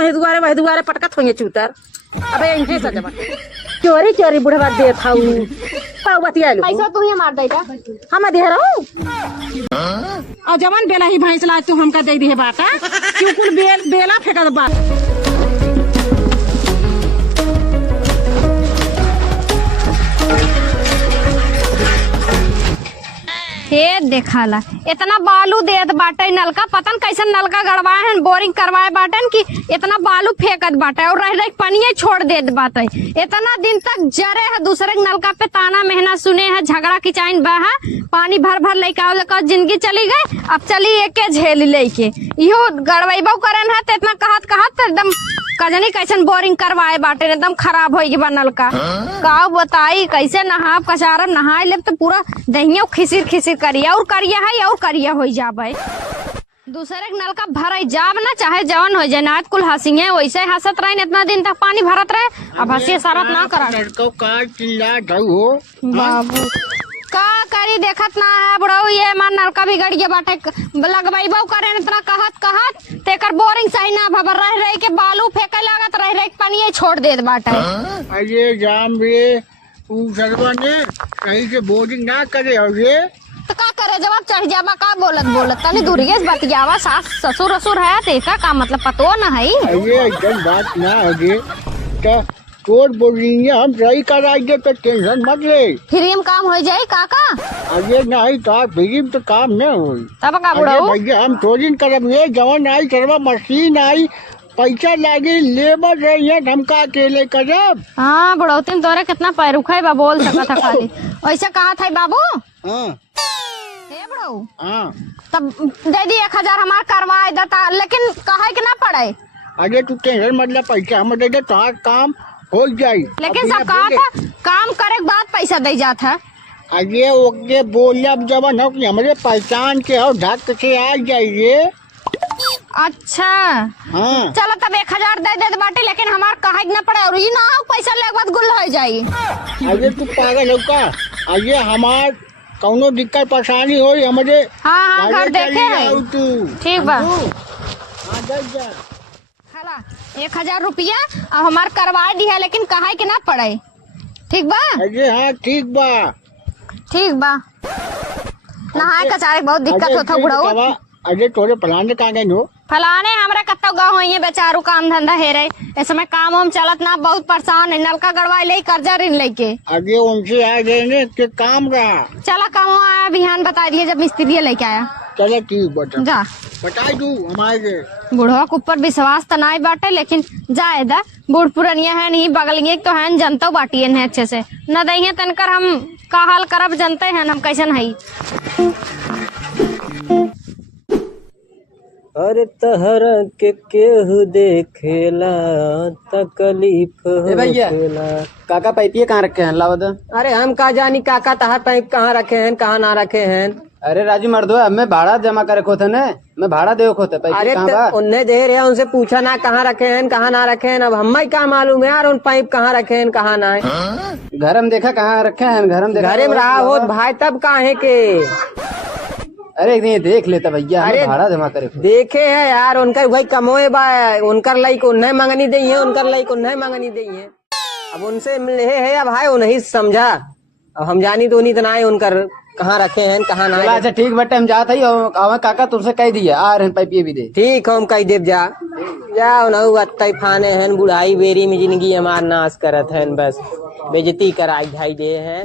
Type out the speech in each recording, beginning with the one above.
वही दुआरे पटकत होंगे चूतर। अबे इन्हें सजवा चोरी चोरी बुढ़वा दे था बतिया लो पैसा तू ही मार देगा हम दे रहा और जवन बेला ही भैंस ला तू हमका दे दी बाटा क्यों कुल बेला फेंका बात। हे देखाला इतना बालू देत बाटे नलका पतन कैसे नलका गड़वाए हैं बोरिंग करवाए बाटन कि इतना बालू फेंकत बाटे और रह पानी छोड़ देत बाटे। इतना दिन तक जरे है दूसरे नलका पे ताना मेहना सुने है झगड़ा किचाइन बहा पानी भर भर लेके आओ लेकर जिंदगी चली गई। अब चली एक झेल लेके इहो गड़वाइबो करन है तो इतना कहत एकदम कजनी कैसन बोरिंग करवाए बाटे एकदम खराब हो गई नलका का बताई कैसे नहाब कचारब नहाए ले तो पूरा दहिया खिसिर खिसिर करिया और करिया हो जाबे दूसरे नलका भर जाब ना चाहे जवन हो जाए नाथ कुल हंसिए वैसे हंसत रहे इतना दिन तक पानी भरत रहे अब हंसी शरत ना करा बाबू का करी देखत ना है बुढ़ऊ ये मार नलका भी गड़िया बाटे लगवाइबो करे इतना कहत तेकर बोरिंग सही ना भबर रह के बालू फेंके लागत रह के पानी छोड़ देत बाटे। अरे जाम रे तू सरवा ने कहीं से बोरिंग ना करे हो ये तो का करे जवाब चढ़ जाबा का बोलत तनी दूरिये से बतियावा सास ससुर ससुर है तेका का मतलब पतो ना है ये एकदम बात ना होगी तो तोड़ बोरिंग हम सही कराएंगे तो टेंशन मत ले फ्री में काम हो जाए काका अरे नहीं तो फ्री में तो काम नहीं होई तब का बुढ़ऊ भैया हम थोड़ी करब ये जवन आई सरवा मशीन आई पैसा लागी लेबर रही हम का अकेले करब। हाँ बुढ़ऊ तुम तोरे कितना पैरुखा है बोल सकता था खाली वैसे कहा था बाबू बुढ़ऊ तब दे दी 1000 हमार करवाए देता लेकिन कहे कि ना पड़े। अरे तू टेंशन मतलब पैसा हम दे दे तो काम हो जाये लेकिन सब कहा था काम करे के बाद पैसा दे जाता है। अरे ओके बोलब जवन हो कि हमारे पहचान के हो ढक से आ जाइए। अच्छा हाँ चलो तब 1000 दे दे बाटे लेकिन हमार कहे ना पड़े और ये ना पैसा ले बाद गुल हो जाये। अरे तू पागल हो का अरे हमार कौनो दिक्कत परेशानी हो हमारे हाँ घर देखे है ठीक बा 1000 रुपया अब हमार करवा दी है लेकिन कहा कि ना पड़े ठीक बा। अरे हाँ ठीक बा नहाए कचारे बहुत दिक्कत होता बुढ़ऊ। अरे तोरे फलाने कहाँ गए हो फलाने हमारे कत्तो गाँव हुई है बेचारू काम धंधा हे रहे इस समय काम वाम चलत ना बहुत परेशान है नलका गड़वाई ले कर्जा ऋण लेके। अरे उनसे आ गए ने के काम रहा चला काम आया बिहान बता दिए जब मिस्त्री लेके आया। चलो ठीक बता जा बता दू हमारे बुढ़वा के ऊपर विश्वास तो नहीं बाटे लेकिन जाए दा बूढ़ पुरनिया है नहीं बगलिए तो है जनता बाटी है अच्छे से न दही तनकर हम का हाल करब जनते हैं हम कैसन है। अरे तहरा के केहू देखेला तकलीफ होखेला। काका पैपिए कहाँ रखे हैं लावद। अरे हम का जानी काका तहार पाइप कहाँ रखे हैं कहाँ ना रखे हैं। अरे राजू मर्दो मैं भाड़ा जमा करे को थे ने मैं भाड़ा दे को थे अरे उनने दे रहे उनसे पूछा ना कहाँ रखे हैं कहाँ ना रखे हैं अब हम क्या मालूम है यार उन पाइप कहाँ रखे हैं कहाँ ना है। घर में देखा कहाँ रखे हैं घर में देखा घरे में रहा हो भाई तब काहे के। अरे एक दिन देख लेता भैया अरे भाड़ा जमा करे देखे है यार उनकर भाई कमोए बा उनकर लाइक उन्हें मंगनी दी है उनकर लाइक उन्हें मंगनी दी है अब उनसे मिले है अब भाई उन्हें समझा अब हम जानी तो नहीं तना उनकर कहाँ रखे हैं कहाँ ना। अच्छा ठीक बटे हम जाते ही काका तुमसे कह दिया आ रहे पैपिए भी दे ठीक हम कह देव जा जाओ फाने हैं बुढ़ाई बेरी में जिंदगी हमार नाश करत है बस बेजती कराई धाई दे है।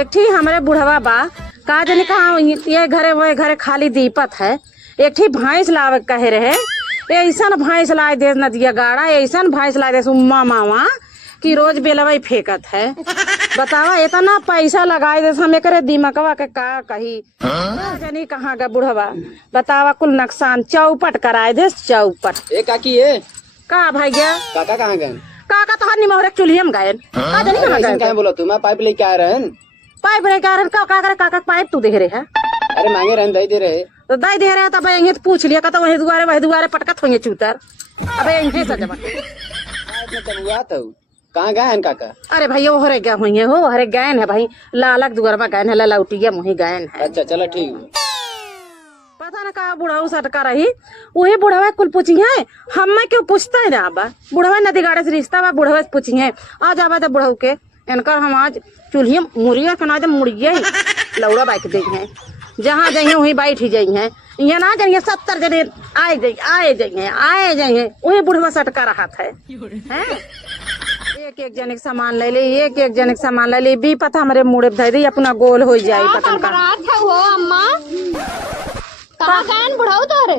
एक ठीक हमारे बुढ़वा बा का जाने कहा ये घरे खाली दीपत है एक ठीक भैंस लावे कहे रहे ऐसा भैंस लाए दे नदिया गाड़ा ऐसा भैंस लाए दे उम्मा मावा कि रोज बेलवाई फेंकत है। बतावा इतना पैसा लगाए दे हम एक दिमकवा के का कही जानी कहाँ का बुढ़वा बतावा कुल नुकसान चौपट कराए दे चौपट। ए काकी ये का भैया काका कहाँ गए। काका तो हर निमोरे चूल्हे में गए का जानी कहाँ गए। क्या बोला तू मैं पाइप लेके आ रहे हैं पाइप लेके आ रहे काका पाइप तू देख रहे है। अरे मांगे रहे दही दे रहे तो दही दे रहे तब यही तो पूछ लिया तो वही दुआरे पटकत होंगे चूतर। अब यही सजवा था कहाँ गए हैं काका। अरे भैया वो हरे गए हुई हो हरे गैन है भाई लालक दुआर में गैन है लौटिया मुही गैन है। अच्छा चलो ठीक पता न का बुढ़ाऊ सटका रही वही बुढ़वा कुल पूछी है हमें क्यों पूछता है ना बा बुढ़वा नदी गाड़े से रिश्ता बा बुढ़वा से पूछी है आज आवा तो बुढ़ऊ के इनकर हम आज चूल्ही मुर्गिया के दे मुर्गिया ही लौड़ा बाइक देख हैं जहाँ जाइए वहीं बैठ ही जाइए ये ना जाइए 70 जने आए जाइए वही बुढ़वा सटका रहा है एक जने के सामान ले ली एक जने के सामान ले ली बी पता हमारे मुड़े धर दी अपना गोल हो जाये पता का हो अम्मा कहाँ गए बुढ़ाऊ तोरे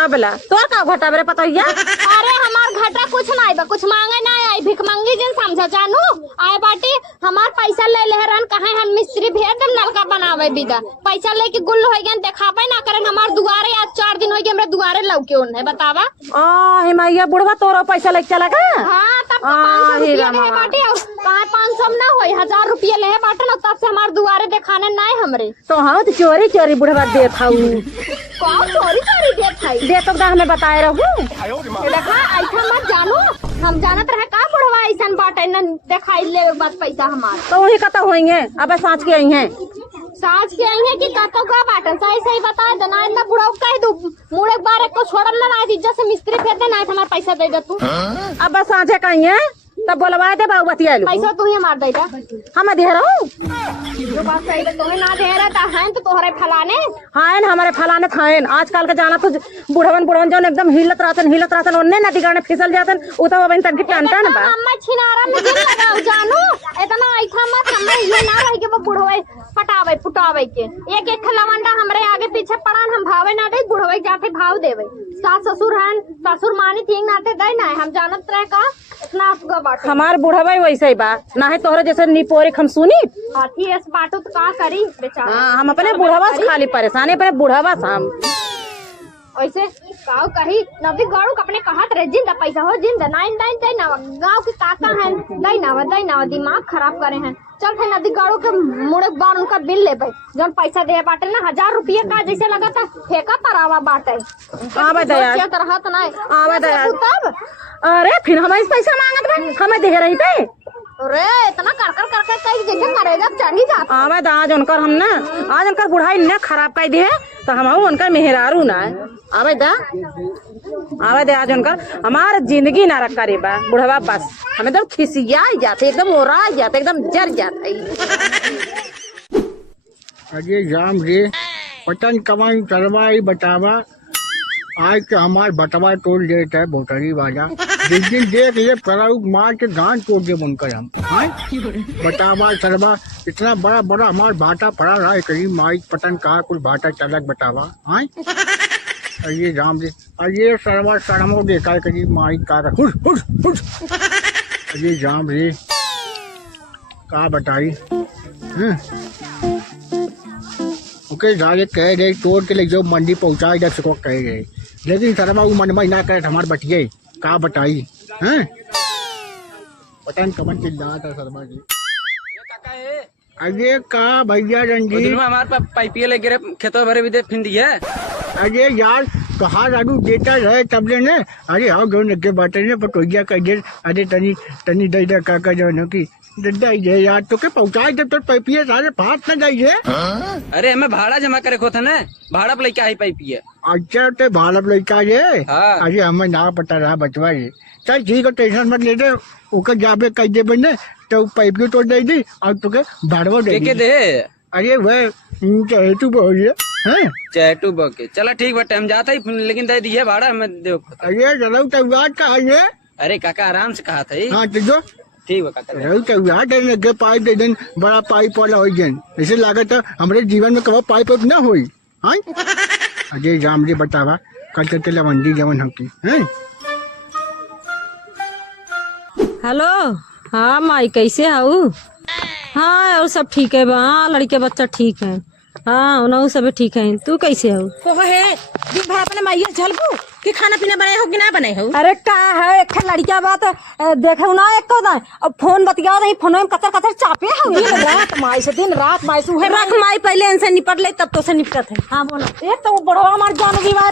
अबला तोर का घटा बरे पता हिया अरे हमार घाटा कुछ नहीं बा कुछ मांगे नहीं आई भिख मंगी जिन समझा जानू आए बाटी हमार पैसा ले रहन कहे हम मिस्त्री भेज दम नलका बनावे बिदा पैसा लेके गुल हो गए देखाबे ना करें हमार दुआरे आज 4 दिन हो गए हमरे दुआरे लौके उन है बतावा हिमाया बुढ़वा तोरा पैसा लेके चला गा हां तब 500 रुपया ले बाटी कहां 500 ना होई 1000 रुपया ले बाटे ना तब से हमार दुआरे दिखाने नहीं हमरे तो हां तो चोरी बुढ़वा देत हाउ कौन चोरी देत है दे तो हमें बताए रहू देखा ऐसा मत जानो हम जानत रहे का बुढ़वा ऐसा बाटे न दिखाई ले बात पैसा हमार तो वही कता होंगे अब सांच के आई हैं साज के आई है कि कातो का बाटन सही सही बता देना इतना बुढ़ाऊ कह दू मुड़े बार को छोड़म ना इज्जत से मिस्त्री फेर देना हमार पैसा दे दे तू अब सांचे कहीं है तब बोलवा दे बाबू बतिया लो पैसा तू ही मार दे दा हम दे रहू जो बात सही है तुम्हें ना दे रहा है तो तोहरे फलाने हां हमारे फलाने खाएन आजकल का जाना तो बुढ़वन जो एकदम हिलत रहतन ओन्ने नदी गाने फिसल जातन उ तो अब तनकी टंटा ना बा अम्मा छिनारा में दिन लगाओ जानू इतना ऐसा मत हमें ये ना रह के वो बुढ़वे पटावे फुटावे के एक लवंडा हमरे आगे पीछे पड़ान हम भावे ना दे बुढ़वे जाके भाव देवे सास ससुर हन ससुर मानी थी नाते दे ना हम जानत रहे का इतना असगा बात हमार बुढ़वा वैसे ही बा ना है तोहरे जैसे निपोरे हम सुनी हाथी इस बाटो तो का करी बेचारा हम अपने बुढ़वा से खाली परेशान है अपने बुढ़वा से हम ऐसे काऊ कही नदी गाड़ू अपने कहत रहे जिंदा पैसा हो जिंदा नाइन ना गांव के काका हैं दई ना दिमाग खराब करे हैं चल थे नदी गाड़ू के मुड़े बार उनका बिल ले भाई जब पैसा दे बाटे ना 1000 रुपया का जैसे लगा था फेंका तरावा बाटे आवे दया क्या तरह तो नहीं आवे दया तब अरे फिर हमारे पैसा मांगत बा हमें दे रही थे अरे इतना कर कहीं जैसे करेगा चढ़ी जाता आवे आज उनकर हम ना आज उनकर बुढ़ाई न खराब कर दिए तो हम उनका मेहरारू ना आवे दे आज उनकर हमार जिंदगी ना रखा रे बा बुढ़वा बस हमें एकदम खिसिया जाते एकदम ओरा जाते एकदम जर जाते अरे राम रे पतन कमान चलवाई बतावा आज के हमारे बटवा तोड़ देता है बोतरी वाला जिस दिन देख ये कराऊ मार के गांठ तोड़ दे बनकर हम बतावा सरवा इतना बड़ा हमारा भाटा पड़ा रहा है कहीं माई पतन कहा कुछ भाटा चलक बतावा हाँ ये राम रे ये सरवा सड़मो देखा है कहीं माई का ये राम रे का बताई ओके जाके कह रहे तोड़ के ले जो मंडी पहुंचा इधर से को कह रहे लेकिन शर्मा वो मन ना करे हमारे बटिए का बताई हैं पता नहीं कमन चिल्ला था शर्मा जी अरे का भैया रंजी हमारे पाइपिया लेके खेतों भरे भी दे फिंदी है अरे यार कहा राडू देता है तबले ने अरे हाँ गो नगे बाटे ने पटोइया कह दे अरे तनी दे काका जो न की दे यार तो के पहुंचाए जब तो पाइपिया सारे पास न जाइए अरे हमें भाड़ा जमा करे को था ना भाड़ा पे लेके आई पाइपिया अच्छा तो भाड़ा लड़का ये हाँ। अरे हमें ना पता रहा बचवा ये चल ठीक है टेंशन मत ले दे ओकर जाबे कह दे बने तो पाइप तोड़ दे दी और तो के भाड़वा दे अरे वह चहेटू बोलिए हैं चैटू बके चला ठीक बटे हम जाते ही लेकिन दे दिए भाड़ा हमें दे अरे चलो तो बात कहा ये अरे काका आराम से कहा था हाँ तो जो ठीक है काका रहू तो याद है लगे पाइप दे देन बड़ा पाइप वाला हो गए ऐसे लागत है हमारे जीवन में कब पाइप ना हुई हाँ अजय जाम जी बतावा कल चलते लवंडी जवन हमकी हैं हेलो हाँ माई कैसे हाउ हाँ और सब ठीक है बा हाँ लड़के बच्चा ठीक है हाँ उन्होंने सब ठीक है तू कैसे हो तो है दिन भर अपने माइया झलकू कि खाना पीना बनाए हो कि ना बनाए हो अरे का है एक लड़किया बात देखे ना एक को अब फोन बतिया नहीं फोन में कतर चापे है दिन रात माई से रख माई पहले इनसे निपट ले तब तो से निपटत है हाँ बोलो एक तो बड़वा हमार जान भी बा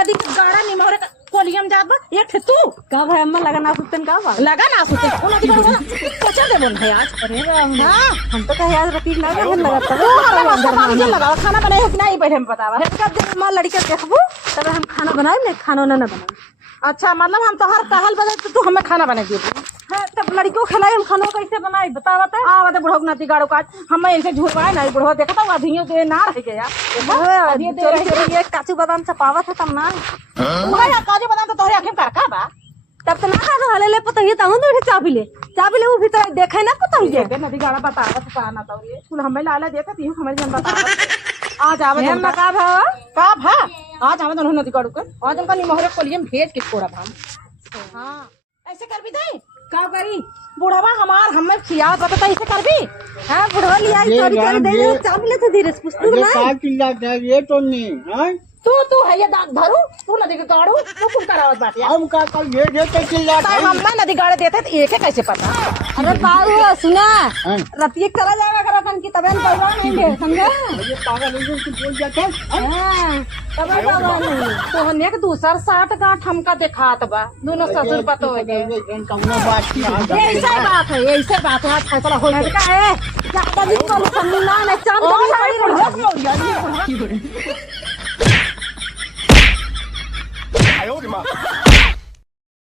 नदी का गाड़ा निमोरे कोलियम जात बा एक ठे तू का भाई अम्मा लगा ना सुतन का बा लगा ना सुते ओ नदी गड़वा पचा दे बोल है आज अरे राम हां हम तो कहे आज रती ना लगा ओ हमरा मास्टर बाबू जी लगाओ खाना बनाए हो कि नहीं पहले हम बतावा कब दिन मां लड़के देखबू तब हम खाना बनाए ना खाना ना बनाए अच्छा मतलब हम तोहर कहल बजे तो तू हमें खाना बना दिए हां तब लड़कियों खिलाए हम खाना कैसे बनाए बता बता आ बता बुढ़ो नाती गाड़ो काट हम ऐसे झूठवाए नहीं बुढ़ो देखता हुआ धियो दे ना रह गया अभी दे चोरी ये काजू बादाम छपावत है तब ना भाई काजू बादाम तो तोहरे आंखें में का बा तब तो ना खा ले ले पतंगे तहु तो चाबी ले वो भीतर देखे ना पतंगे दे नदी गाड़ा बतावत पाना तो ये कुल हमें लाला देता थी हमारे जन बतावत आज आवे हम का भा का भा आज आवे दोनों नदी गाड़ू के आज उनका निमोहरे कोलियम भेज के छोड़ा भाम हां ऐसे कर भी दे का करी बुढ़वा हमार हमें खिया बता ऐसे कर भी हां बुढ़वा लिया चोरी कर दे चाबी ले तो धीरे से पुस्तक ये ना क्या चिल्लाता है ये तो नहीं हाँ तू है ये दाग धरू तू नदी के गाड़ू तू कुल करावत बात यार हम का कल ये तो चिल्लाता है हम नदी गाड़े देते तो एक कैसे पता अरे बाबू सुना हाँ। रतिए चला जाएगा अगर अपन की तबेन पैसा नहीं दे समझा ये पागल है तो बोल जाता है हां तब बाबा नहीं तो हने के दूसर 60 गांठ हमका दिखात बा दोनों ससुर पतो हो गए कौनो बात की ऐसा बात है ऐसे बात है आज फैसला हो लड़का है ज्यादा दिन को सम्मी ना चांद गया